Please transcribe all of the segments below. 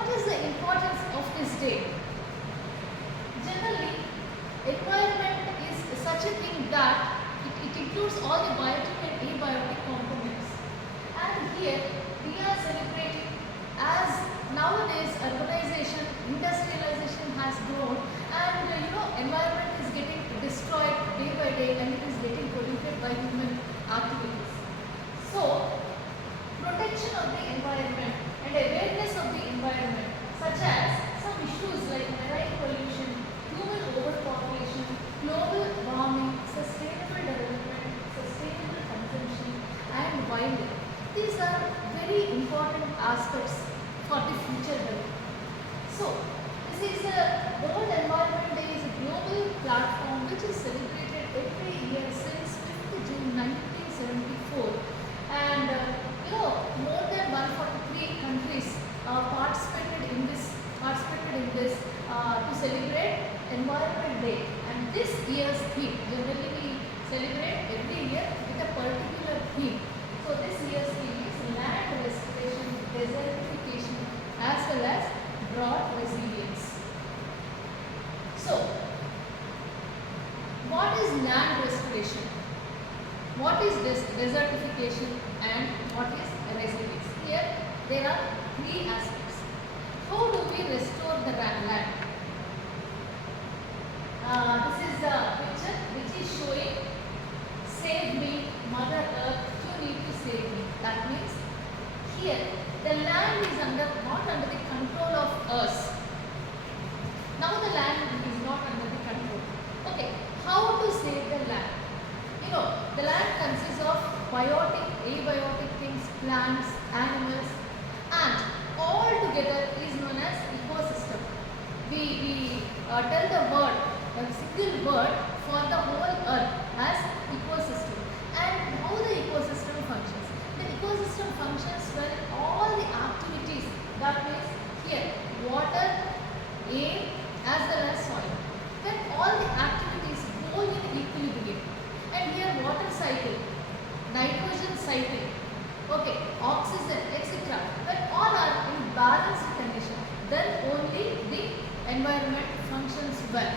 what is the importance of this day? Generally, environment is such a thing that it includes all the biotic and abiotic components. And here we are celebrating, as nowadays urbanization, industrialization has grown, and environment is getting destroyed day by day, and it is getting polluted by human activities. So, protection of the environment and awareness of the environment, such as some issues like marine pollution, human overpopulation, global warming, sustainable development, sustainable consumption, and wildlife. These are very important aspects for the future health. So, this is the World Environment Day is a global platform which is celebrated every year since 5th June 1974, and more than 143 countries participated in this to celebrate Environment Day. And this year's theme, generally we celebrate every year with a particular theme. So this year's theme is land restoration, desertification, as well as drought resilience. So, what is land restoration? What is desertification, and what is resilience? Here there are three aspects. How do we restore the land? This is the picture which is showing save me, Mother Earth, you need to save me. That means here the land is not under the control of us. Now the land is not under the control. Okay, how to save the land? The land consists of biotic, abiotic things, plants, animals, and all together is known as ecosystem. We tell the word, a single word for the whole earth as ecosystem. And how the ecosystem functions? The ecosystem functions when all the activities, that means here water, air, as well as soil, when all the activities go in equilibrium. And here water cycle, nitrogen cycle, okay, oxygen, etc. When all are in balanced condition, then only the environment functions well.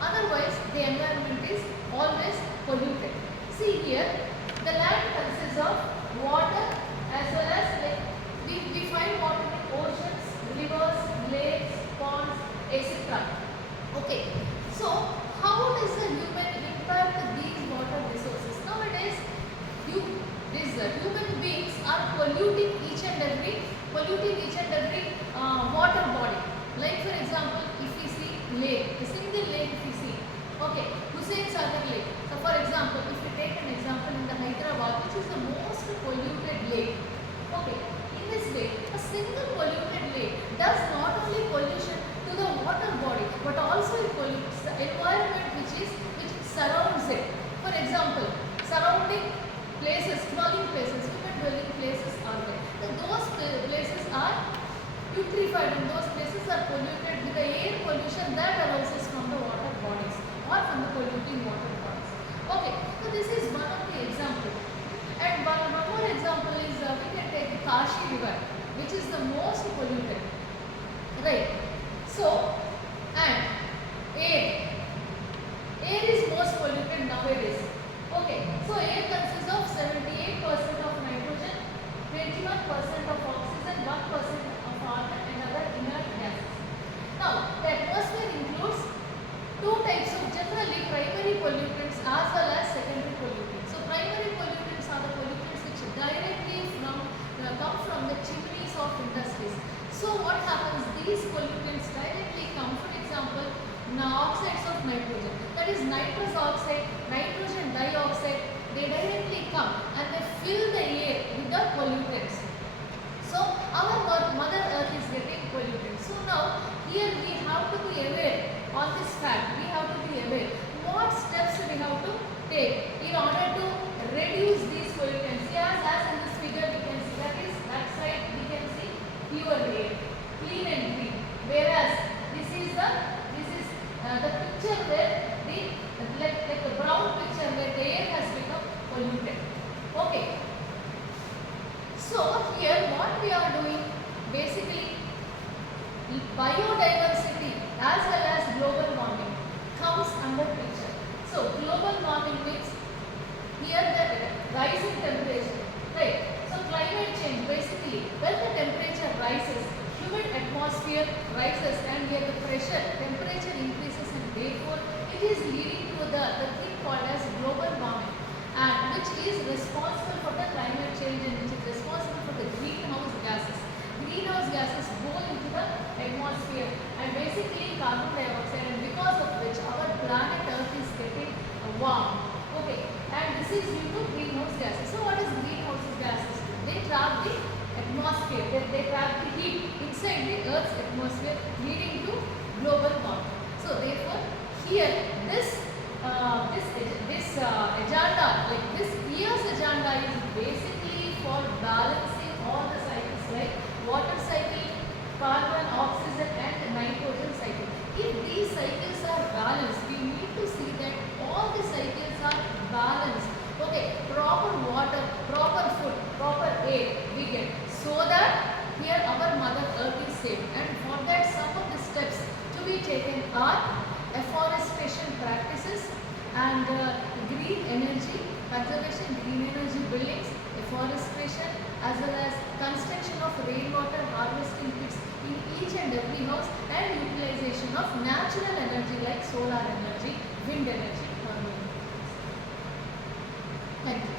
Otherwise, the environment is always polluted. See here, the land consists of water as well as we find water in oceans, rivers, lakes, ponds, etc. Okay, so how does the human impact these water resources? Nowadays, human beings are polluting each and every water body. Like for example, if we see lake, a single lake if we see, okay, Hussain Sagar Lake. So for example, if we take an example in the Hyderabad, which is the most polluted lake. Okay, in this lake, a single polluted lake does not only pollution to the water body, but also it pollutes the environment which surrounds it. For example, surrounding places, dwelling places, human dwelling places are there. Those places are putrefied, and those places are polluted with the air pollution that arises from the water bodies or from the polluting water bodies. Okay, so this is one of the examples. And one more example is we can take the Kashi river, which is the most polluted. Right. So, and air. Air is most polluted nowadays. Okay, so air consists of 78% of nitrogen, 21% of oxygen, 1% of carbon, and other inert gases. Now, the atmosphere includes two types of generally primary pollutants as well as secondary pollutants. So, primary pollutants are the pollutants which directly come from the chimneys of industries. So, what happens? These pollutants directly come, for example, oxides of nitrogen, that is nitrous oxide, nitrogen dioxide, they directly come and they fill the air with the pollutants. So our Mother Earth is getting polluted. So now here we have to be aware on this fact. We have to be aware what steps we have to take in order to reduce these pollutants. Yes, as in this figure we can see, that is that side we can see pure air, clean and green. Whereas this is the picture where like a brown picture where the air has become polluted. Okay. So here what we are doing basically, atmosphere rises and here the temperature increases and therefore it is leading to the thing called as global warming, and which is responsible for the climate change and which is responsible for the greenhouse gases. Greenhouse gases go into the atmosphere and basically carbon dioxide, and because of which our planet Earth is getting warm. Okay, and this is due to greenhouse gases. So what is greenhouse gases? They trap the atmosphere, they trap the heat inside the Earth's atmosphere, leading to global warming. So therefore here this agenda, like this year's agenda, is basically for balancing all the cycles like water cycle, carbon, oxygen and nitrogen cycle. If these cycles are balanced, we need to see that all the cycles are balanced. Okay, proper water, proper food, proper air we get, so that here our Mother Earth is safe. And for that, some of the steps to be taken are afforestation practices and green energy conservation, green energy buildings, afforestation, as well as construction of rainwater harvesting pits in each and every house, and utilization of natural energy like solar energy, wind energy. Thank you.